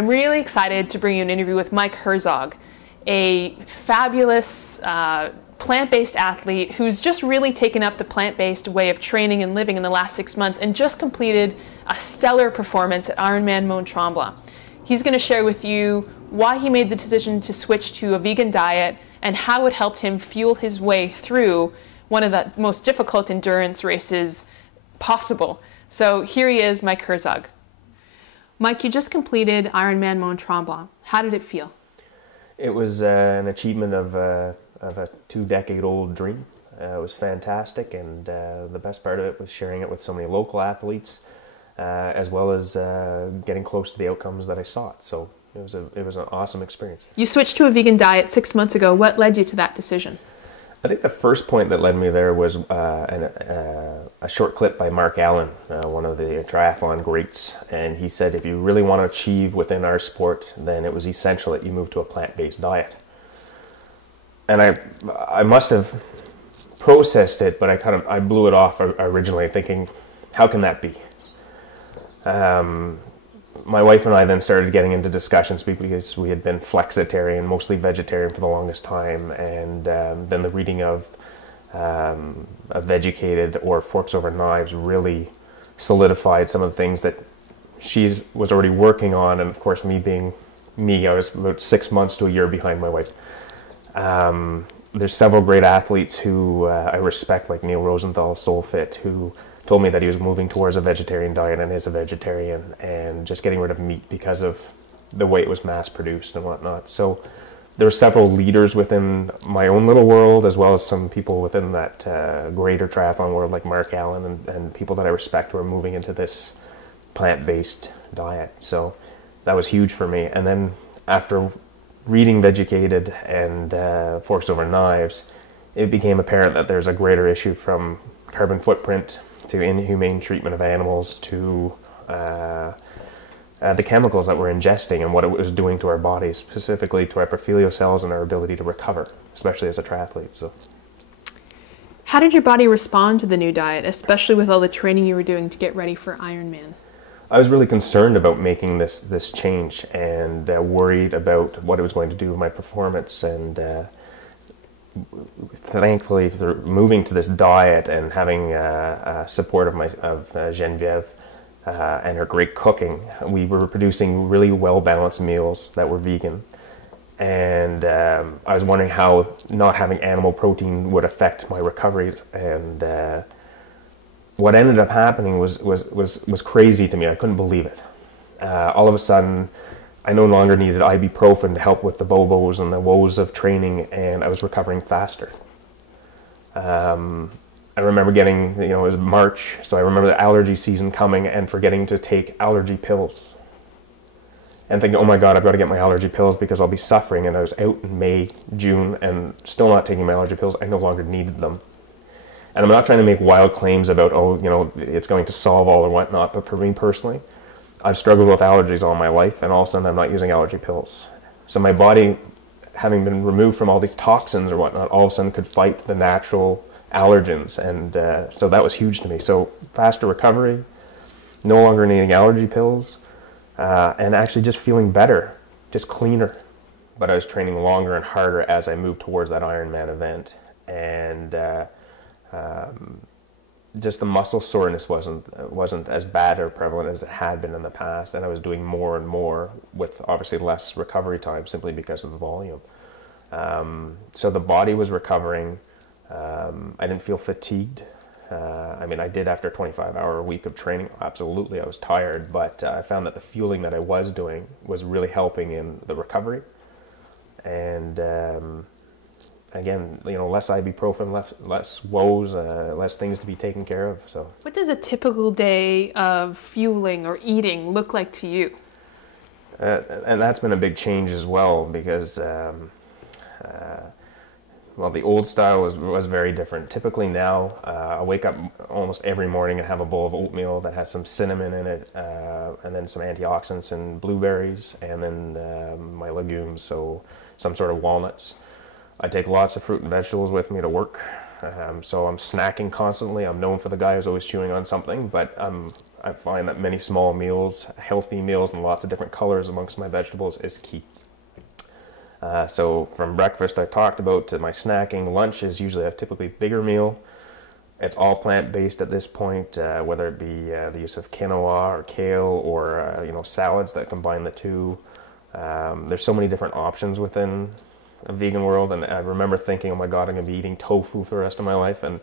I'm really excited to bring you an interview with Mike Herzog, a fabulous plant-based athlete who's just really taken up the plant-based way of training and living in the last 6 months and just completed a stellar performance at Ironman Mont Tremblant. He's going to share with you why he made the decision to switch to a vegan diet and how it helped him fuel his way through one of the most difficult endurance races possible. So here he is, Mike Herzog. Mike, you just completed Ironman Mont Tremblant. How did it feel? It was an achievement of a 2-decade-old dream. It was fantastic, and the best part of it was sharing it with so many local athletes, as well as getting close to the outcomes that I sought. So it was an awesome experience. You switched to a vegan diet 6 months ago. What led you to that decision? I think the first point that led me there was a short clip by Mark Allen, one of the triathlon greats, and he said if you really want to achieve within our sport, then it was essential that you move to a plant-based diet. And I must have processed it, but I blew it off originally, thinking, how can that be? My wife and I then started getting into discussions because we had been flexitarian, mostly vegetarian for the longest time, and then the reading of Vegucated or Forks Over Knives really solidified some of the things that she was already working on, and of course me being me, I was about 6 months to a year behind my wife. There's several great athletes who I respect, like Neil Rosenthal, SoulFit, who told me that he was moving towards a vegetarian diet and is a vegetarian, and just getting rid of meat because of the way it was mass produced and whatnot. So there were several leaders within my own little world, as well as some people within that greater triathlon world, like Mark Allen and people that I respect, who are moving into this plant-based diet. So that was huge for me. And then after reading Vegucated and Forks Over Knives, it became apparent that there's a greater issue from carbon footprint to inhumane treatment of animals, to the chemicals that we're ingesting and what it was doing to our bodies, specifically to our epithelial cells and our ability to recover, especially as a triathlete. So, how did your body respond to the new diet, especially with all the training you were doing to get ready for Ironman? I was really concerned about making this change, and worried about what it was going to do to my performance, and thankfully, through moving to this diet and having support of Geneviève and her great cooking, we were producing really well-balanced meals that were vegan. And I was wondering how not having animal protein would affect my recovery. And what ended up happening was crazy to me. I couldn't believe it. All of a sudden, I no longer needed ibuprofen to help with the bobos and the woes of training, and I was recovering faster. I remember getting, it was March, so I remember the allergy season coming and forgetting to take allergy pills. And thinking, oh my God, I've got to get my allergy pills because I'll be suffering. And I was out in May, June, and still not taking my allergy pills. I no longer needed them. And I'm not trying to make wild claims about, it's going to solve all or whatnot, but for me personally, I've struggled with allergies all my life, and all of a sudden I'm not using allergy pills. So my body, having been removed from all these toxins or whatnot, all of a sudden could fight the natural allergens, and so that was huge to me. So faster recovery, no longer needing allergy pills, and actually just feeling better, just cleaner. But I was training longer and harder as I moved towards that Ironman event, and just the muscle soreness wasn't as bad or prevalent as it had been in the past, and I was doing more and more with obviously less recovery time simply because of the volume. So the body was recovering. I didn't feel fatigued. I did after a 25-hour week of training. Absolutely, I was tired, but I found that the fueling that I was doing was really helping in the recovery. And again, less ibuprofen, less woes, less things to be taken care of. So, what does a typical day of fueling or eating look like to you? And that's been a big change as well, because the old style was very different. Typically now, I wake up almost every morning and have a bowl of oatmeal that has some cinnamon in it, and then some antioxidants and blueberries, and then my legumes, so some sort of walnuts. I take lots of fruit and vegetables with me to work, so I'm snacking constantly. I'm known for the guy who's always chewing on something, but I'm I find that many small meals, healthy meals, and lots of different colors amongst my vegetables is key. So from breakfast I talked about to my snacking, lunch is usually a typically bigger meal. It's all plant-based at this point, whether it be the use of quinoa or kale or salads that combine the two. There's so many different options within a vegan world, and I remember thinking, oh my God, I'm going to be eating tofu for the rest of my life, and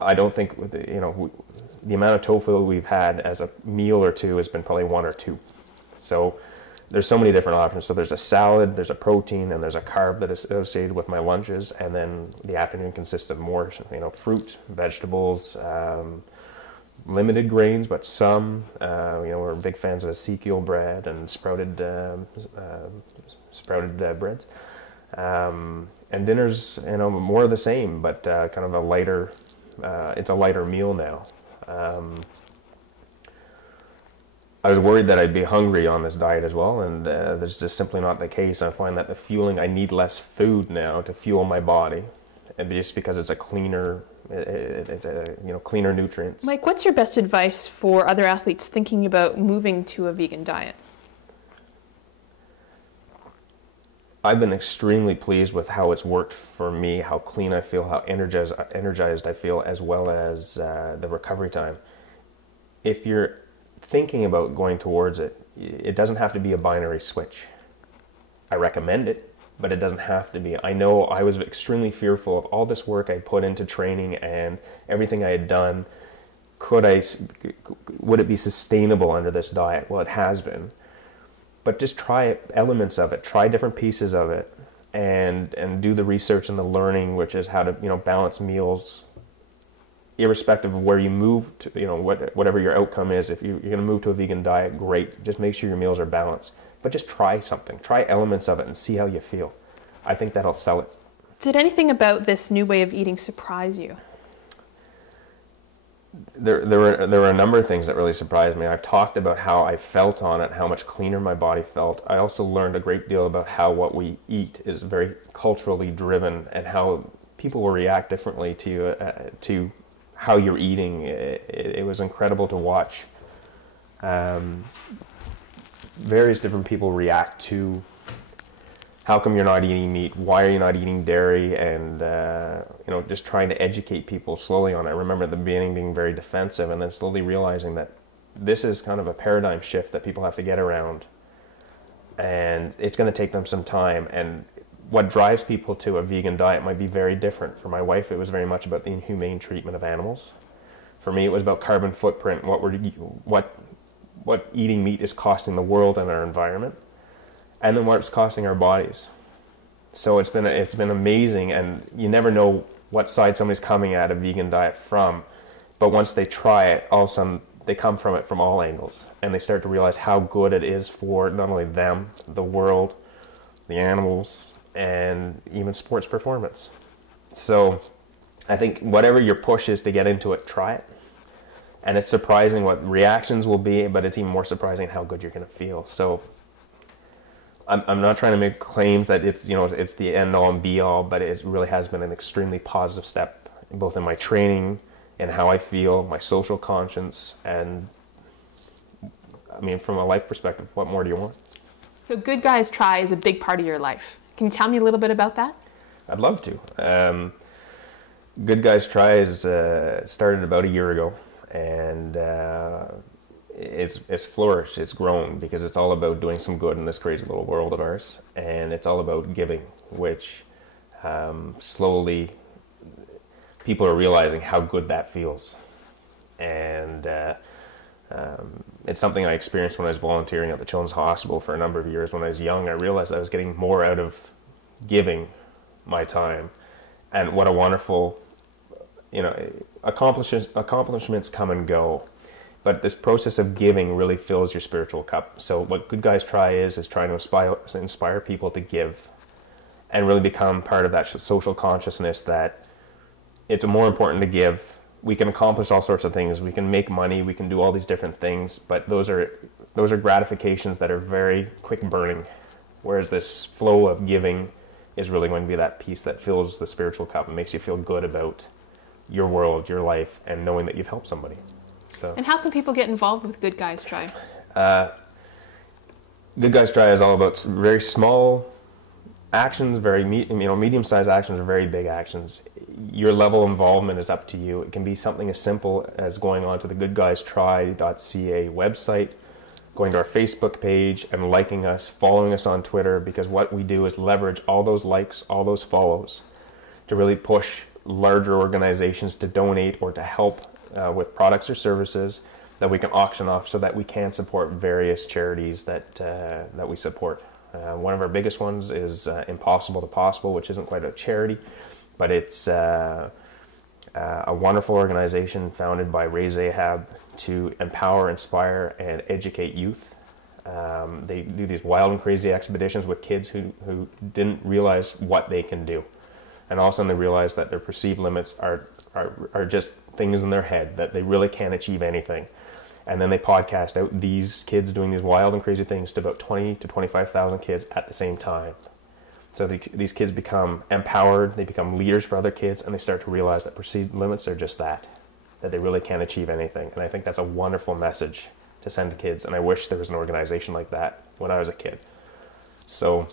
I don't think the amount of tofu we've had as a meal or two has been probably one or two. So there's so many different options. So there's a salad, there's a protein, and there's a carb that is associated with my lunches, and then the afternoon consists of more, fruit, vegetables, limited grains, but some. We're big fans of Ezekiel bread and sprouted breads. And dinner's, more of the same, but kind of a lighter. It's a lighter meal now. I was worried that I'd be hungry on this diet as well, and that's just simply not the case. I find that I need less food now to fuel my body, and just because it's a cleaner, cleaner nutrients. Mike, what's your best advice for other athletes thinking about moving to a vegan diet? I've been extremely pleased with how it's worked for me, how clean I feel, how energized I feel, as well as the recovery time. If you're thinking about going towards it, it doesn't have to be a binary switch. I recommend it, but it doesn't have to be. I know I was extremely fearful of all this work I put into training and everything I had done. Would it be sustainable under this diet? Well, it has been. But just try elements of it, try different pieces of it, and do the research and the learning, which is how to balance meals, irrespective of where you move to, whatever your outcome is. If you're going to move to a vegan diet, great. Just make sure your meals are balanced. But just try something, try elements of it, and see how you feel. I think that'll sell it. Did anything about this new way of eating surprise you? There were a number of things that really surprised me. I've talked about how I felt on it, how much cleaner my body felt. I also learned a great deal about how what we eat is very culturally driven, and how people will react differently to how you're eating. It was incredible to watch various different people react to how come you're not eating meat, why are you not eating dairy, and just trying to educate people slowly on it. I remember at the beginning being very defensive, and then slowly realizing that this is kind of a paradigm shift that people have to get around, and it's going to take them some time. And what drives people to a vegan diet might be very different. For my wife, it was very much about the inhumane treatment of animals. For me, it was about carbon footprint, what eating meat is costing the world and our environment, and then what it's costing our bodies. So it's been amazing, and you never know what side somebody's coming at a vegan diet from, but once they try it, all of a sudden they come from it from all angles, and they start to realize how good it is for not only them, the world, the animals, and even sports performance. So I think whatever your push is to get into it, try it. And it's surprising what reactions will be, but it's even more surprising how good you're going to feel. So I'm not trying to make claims that it's the end all and be all, but it really has been an extremely positive step, both in my training and how I feel, my social conscience, and from a life perspective, what more do you want? So Good Guys Try is a big part of your life. Can you tell me a little bit about that? I'd love to. Good Guys Try is started about a year ago, and it's flourished, it's grown, because it's all about doing some good in this crazy little world of ours, and it's all about giving, which slowly people are realizing how good that feels. And it's something I experienced when I was volunteering at the Children's Hospital for a number of years. When I was young, I realized I was getting more out of giving my time, and what a wonderful, accomplishments come and go, but this process of giving really fills your spiritual cup. So what Good Guys Try is trying to inspire people to give, and really become part of that social consciousness that it's more important to give. We can accomplish all sorts of things. We can make money. We can do all these different things, but those are gratifications that are very quick burning. Whereas this flow of giving is really going to be that piece that fills the spiritual cup and makes you feel good about your world, your life, and knowing that you've helped somebody. So. And how can people get involved with Good Guys Try? Good Guys Try is all about very small actions, very medium-sized actions or very big actions. Your level of involvement is up to you. It can be something as simple as going onto the goodguystry.ca website, going to our Facebook page and liking us, following us on Twitter, because what we do is leverage all those likes, all those follows to really push larger organizations to donate or to help with products or services that we can auction off so that we can support various charities that we support. One of our biggest ones is Impossible to Possible, which isn't quite a charity, but it's a wonderful organization founded by Ray Zahab to empower, inspire, and educate youth. They do these wild and crazy expeditions with kids who didn't realize what they can do. And all of a sudden they realize that their perceived limits are just things in their head, that they really can't achieve anything. And then they podcast out these kids doing these wild and crazy things to about 20 to 25,000 kids at the same time. So these kids become empowered, they become leaders for other kids, and they start to realize that perceived limits are just that they really can't achieve anything. And I think that's a wonderful message to send to kids, and I wish there was an organization like that when I was a kid. So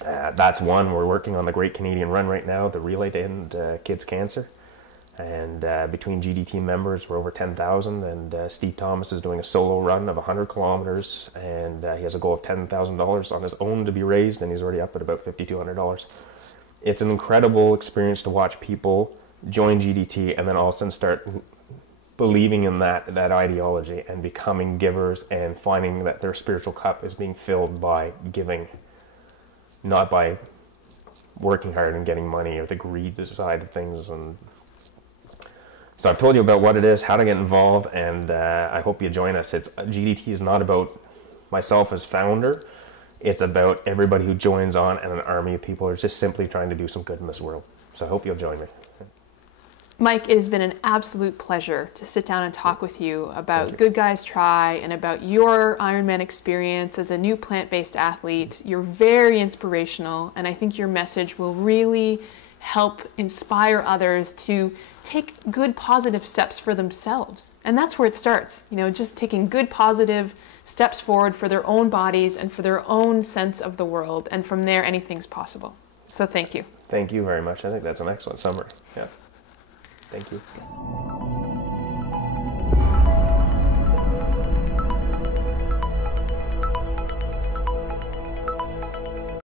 that's one. We're working on the Great Canadian Run right now, the relay to end kids' cancer. And between GDT members, we're over 10,000, and Steve Thomas is doing a solo run of 100 kilometers, and he has a goal of $10,000 on his own to be raised, and he's already up at about $5,200. It's an incredible experience to watch people join GDT and then all of a sudden start believing in that ideology and becoming givers and finding that their spiritual cup is being filled by giving, not by working hard and getting money or the greed side of things. And so I've told you about what it is, how to get involved, and I hope you join us. GDT is not about myself as founder. It's about everybody who joins on and an army of people who are just simply trying to do some good in this world. So I hope you'll join me. Mike, it has been an absolute pleasure to sit down and talk with you about Good Guys Try and about your Ironman experience as a new plant-based athlete. You're very inspirational, and I think your message will really help inspire others to take good, positive steps for themselves. And that's where it starts, just taking good, positive steps forward for their own bodies and for their own sense of the world. And from there, anything's possible. So thank you. Thank you very much. I think that's an excellent summary. Yeah. Thank you.